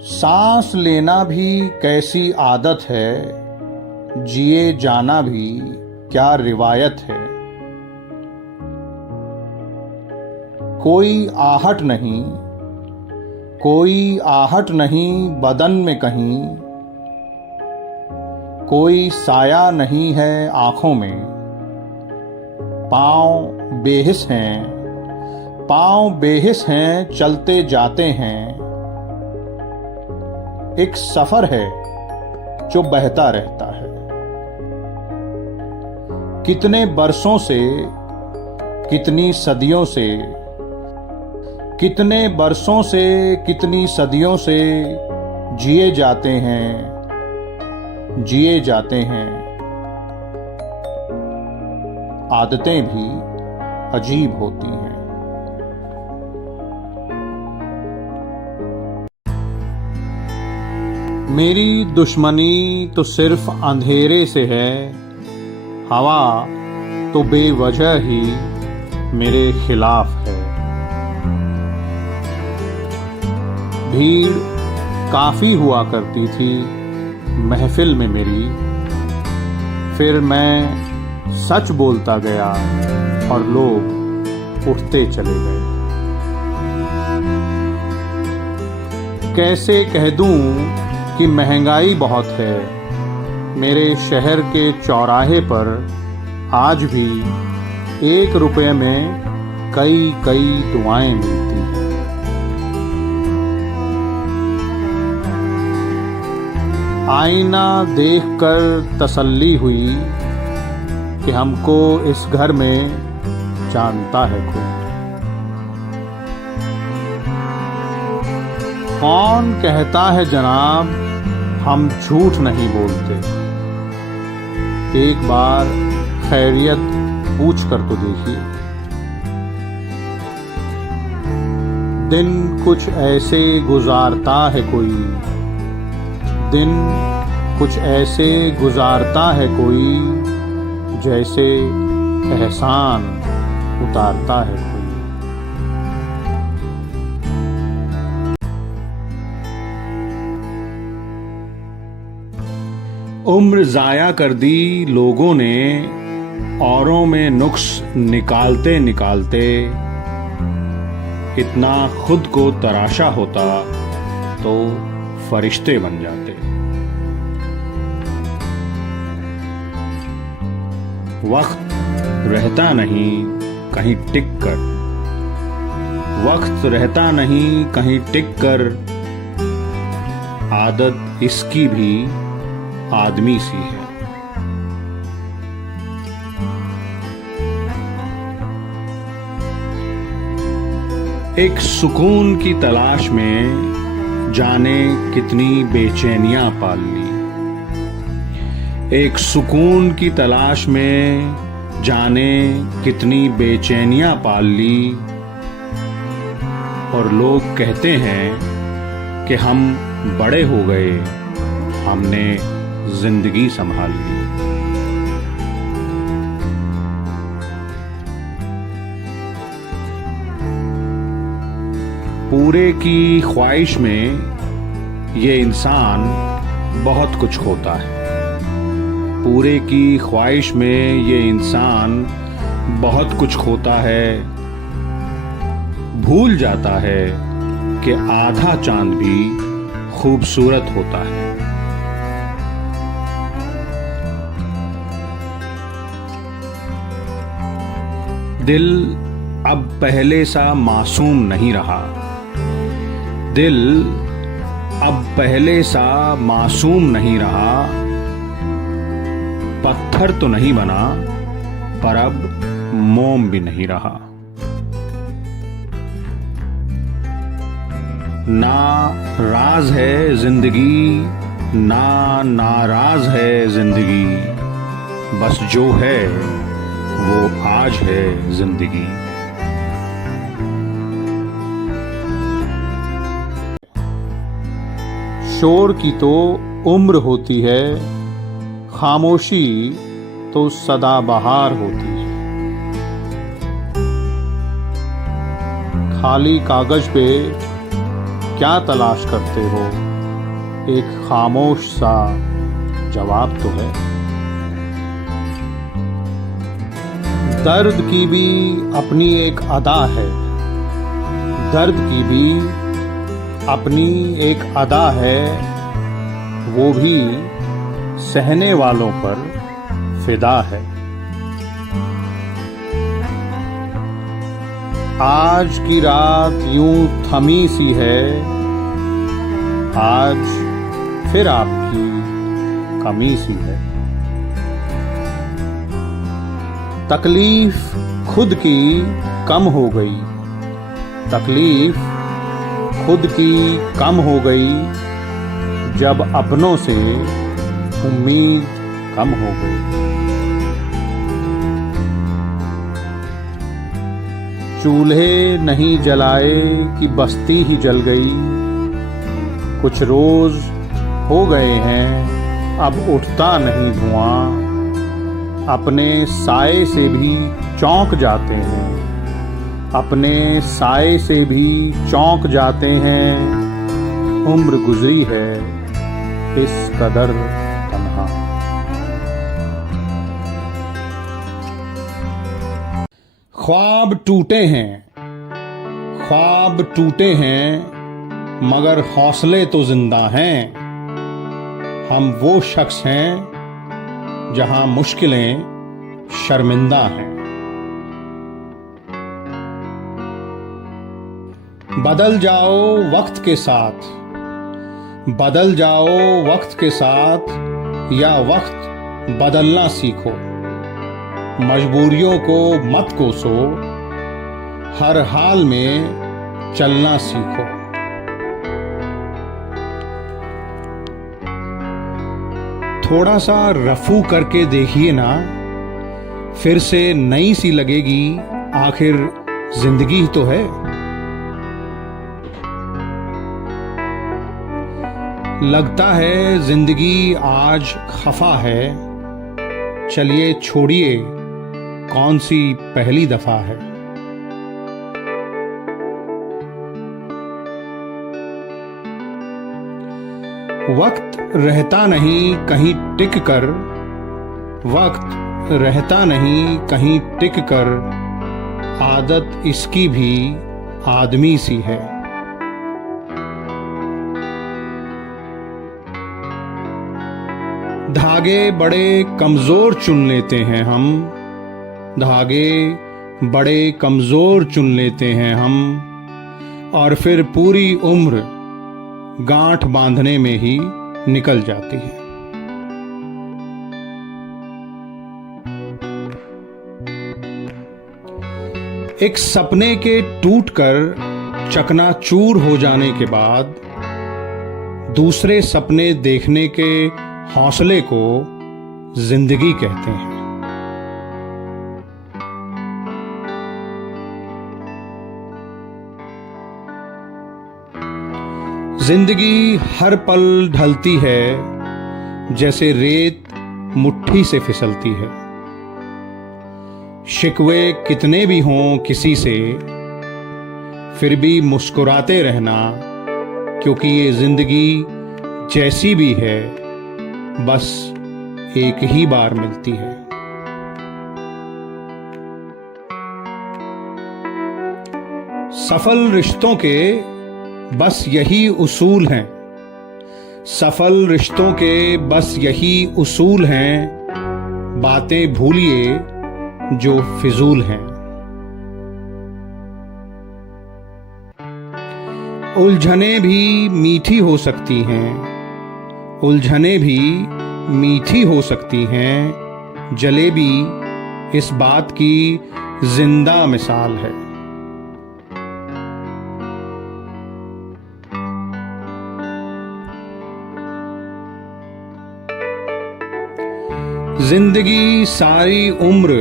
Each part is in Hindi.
सांस लेना भी कैसी आदत है, जिए जाना भी क्या रिवायत है। कोई आहट नहीं, कोई आहट नहीं बदन में कहीं, कोई साया नहीं है आँखों में। पाँव बेहिस हैं, पाँव बेहिस हैं, चलते जाते हैं। एक सफर है जो बहता रहता है। कितने बरसों से, कितनी सदियों से, कितने बरसों से, कितनी सदियों से जिए जाते हैं, जिए जाते हैं। आदतें भी अजीब होती हैं। मेरी दुश्मनी तो सिर्फ अंधेरे से है, हवा तो बेवजह ही मेरे खिलाफ है। भीड़ काफी हुआ करती थी महफिल में मेरी, फिर मैं सच बोलता गया और लोग उठते चले गए। कैसे कह दूं कि महंगाई बहुत है। मेरे शहर के चौराहे पर आज भी 1 रुपये में कई कई दुआएं मिलती हैं। आईना देखकर तसल्ली हुई कि हमको इस घर में जानता है कोई। कौन कहता है जनाब हम झूठ नहीं बोलते। एक बार खैरियत पूछ कर तो देखिए। दिन कुछ ऐसे गुजारता है कोई, दिन कुछ ऐसे गुजारता है कोई, जैसे एहसान उतारता है कोई। उम्र जाया कर दी लोगों ने, औरों में नुक्स निकालते निकालते। इतना खुद को तराशा होता तो फरिश्ते बन जाते। वक्त रहता नहीं कहीं टिक कर, वक्त रहता नहीं कहीं टिक कर। आदत इसकी भी आदमी सी है। एक सुकून की तलाश में जाने कितनी बेचैनियां पाल ली। एक सुकून की तलाश में जाने कितनी बेचैनियां पाल ली। और लोग कहते हैं कि हम बड़े हो गए, हमने जिंदगी संभाल ली। पूरे की ख्वाहिश में ये इंसान बहुत कुछ खोता है। पूरे की ख्वाहिश में ये इंसान बहुत कुछ खोता है। भूल जाता है कि आधा चांद भी खूबसूरत होता है। दिल अब पहले सा मासूम नहीं रहा। दिल अब पहले सा मासूम नहीं रहा। पत्थर तो नहीं बना, पर अब मोम भी नहीं रहा। ना राज है जिंदगी, ना नाराज है जिंदगी। बस जो है वो आज है जिंदगी। शोर की तो उम्र होती है, खामोशी तो सदाबहार होती है। खाली कागज पे क्या तलाश करते हो? एक खामोश सा जवाब तो है। दर्द की भी अपनी एक अदा है, दर्द की भी अपनी एक अदा है, वो भी सहने वालों पर फिदा है। आज की रात यूं थमी सी है, आज फिर आपकी कमी सी है। तकलीफ खुद की कम हो गई, तकलीफ खुद की कम हो गई, जब अपनों से उम्मीद कम हो गई। चूल्हे नहीं जलाए कि बस्ती ही जल गई, कुछ रोज हो गए हैं अब उठता नहीं धुआं, अपने साए से भी चौंक जाते हैं, अपने साए से भी चौंक जाते हैं। उम्र गुजरी है इस कदर तन्हा। ख्वाब टूटे हैं, ख्वाब टूटे हैं, मगर हौसले तो जिंदा हैं। हम वो शख्स हैं जहां मुश्किलें शर्मिंदा हैं। बदल जाओ वक्त के साथ, बदल जाओ वक्त के साथ, या वक्त बदलना सीखो। मजबूरियों को मत कोसो, हर हाल में चलना सीखो। थोड़ा सा रफू करके देखिए ना, फिर से नई सी लगेगी, आखिर जिंदगी तो है। लगता है जिंदगी आज खफा है, चलिए छोड़िए कौन सी पहली दफा है। वक्त रहता नहीं कहीं टिक कर, वक्त रहता नहीं कहीं टिक कर, आदत इसकी भी आदमी सी है। धागे बड़े कमजोर चुन लेते हैं हम, धागे बड़े कमजोर चुन लेते हैं हम, और फिर पूरी उम्र गांठ बांधने में ही निकल जाती है। एक सपने के टूटकर चकनाचूर हो जाने के बाद दूसरे सपने देखने के हौसले को जिंदगी कहते हैं। जिंदगी हर पल ढलती है, जैसे रेत मुट्ठी से फिसलती है। शिकवे कितने भी हों किसी से, फिर भी मुस्कुराते रहना, क्योंकि ये जिंदगी जैसी भी है बस एक ही बार मिलती है। सफल रिश्तों के बस यही उसूल हैं, सफल रिश्तों के बस यही उसूल हैं, बातें भूलिए जो फिजूल हैं। उलझनें भी मीठी हो सकती हैं, उलझनें भी मीठी हो सकती हैं, जलेबी इस बात की जिंदा मिसाल है। जिंदगी सारी उम्र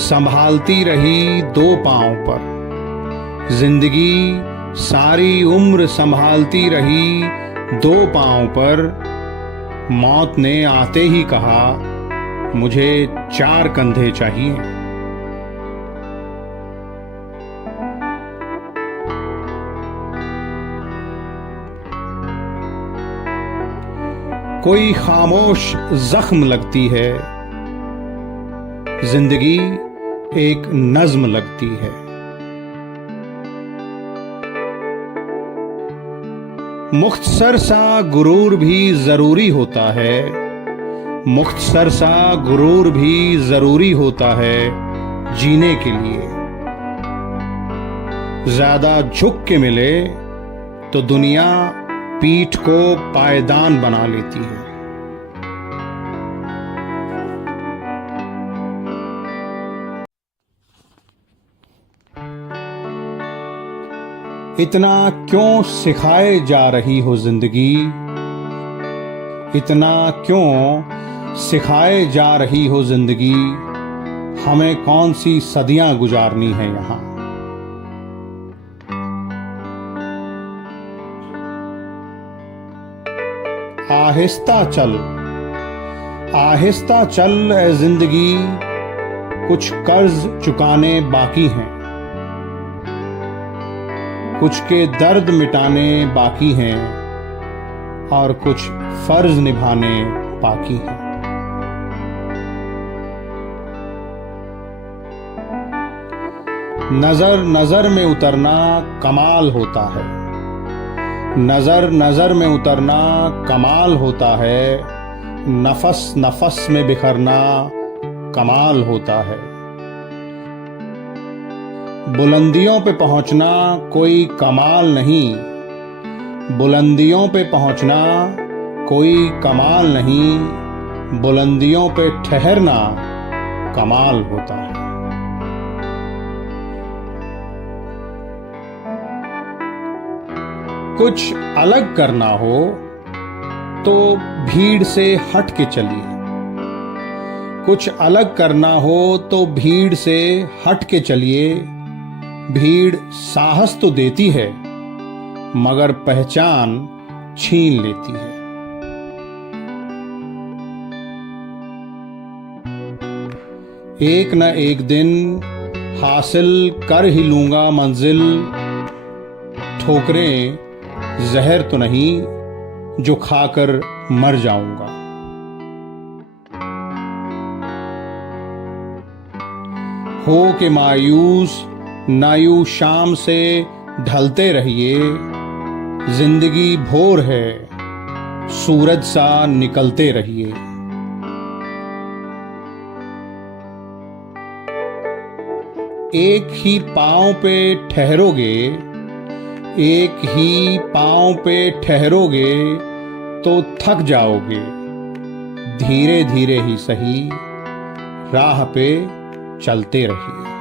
संभालती रही दो पांव पर, जिंदगी सारी उम्र संभालती रही दो पांव पर, मौत ने आते ही कहा मुझे चार कंधे चाहिए। कोई खामोश जख्म लगती है, जिंदगी एक नज्म लगती है। मुख्तसर सा गुरूर भी जरूरी होता है, मुख्तसर सा गुरूर भी जरूरी होता है जीने के लिए। ज्यादा झुक के मिले तो दुनिया पीठ को पायदान बना लेती है। इतना क्यों सिखाए जा रही हो जिंदगी, इतना क्यों सिखाए जा रही हो जिंदगी, हमें कौन सी सदियां गुजारनी है यहां। आहिस्ता चल ए जिंदगी, कुछ कर्ज चुकाने बाकी हैं, कुछ के दर्द मिटाने बाकी हैं और कुछ फर्ज निभाने बाकी हैं। नजर नजर में उतरना कमाल होता है, नजर नजर में उतरना कमाल होता है, नफस नफस में बिखरना कमाल होता है। बुलंदियों पे पहुंचना कोई कमाल नहीं, बुलंदियों पे पहुंचना कोई कमाल नहीं, बुलंदियों पे ठहरना कमाल होता है। कुछ अलग करना हो तो भीड़ से हट के चलिए, कुछ अलग करना हो तो भीड़ से हट के चलिए। भीड़ साहस तो देती है मगर पहचान छीन लेती है। एक न एक दिन हासिल कर ही लूंगा मंजिल, ठोकरें जहर तो नहीं जो खाकर मर जाऊंगा। हो के मायूस नायू शाम से ढलते रहिए, जिंदगी भोर है सूरज सा निकलते रहिए। एक ही पांव पे ठहरोगे, एक ही पांव पे ठहरोगे तो थक जाओगे। धीरे धीरे ही सही राह पे चलते रहिए।